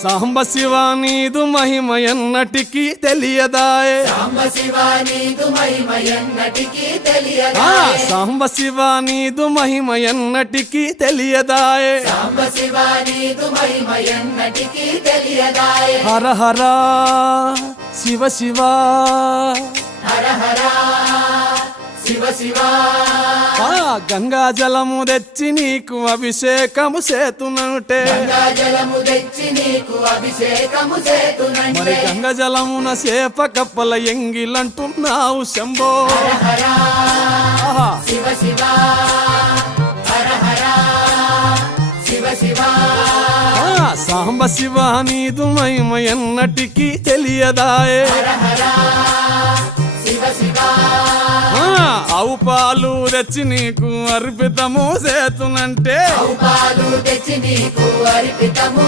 సాంబ శివ నీదు మహిమ ఎన్నటికీ తెలియదాయే సాంబ శివ నీదు మహిమ ఎన్నటికీ తెలియదాయే సాంబ శివ నీదు మహిమ ఎన్నటికీ తెలియదాయే సాంబ శివ నీదు మహిమ ఎన్నటికీ తెలియదాయే హర హర శివ శివ హర హర శివ శివ గంగా జలము తెచ్చి నీకు అభిషేకము చేతునంటే గంగా జలము తెచ్చి నీకు అభిషేకము మరి చేతునంటే గంగ జలమున చేప కప్పల ఎంగిలంటున్నావు శంభో హర హర ఆహా. శివ శివ హర హర శివ శివ సాంబ శివ నీదు మహిమ ఎన్నటికీ తెలియదాయే హర హర శివ శివ ఆవు పాలు తెచ్చి నీకు అర్పితము చేతునంటే పాలు తెచ్చి నీకు అర్పితము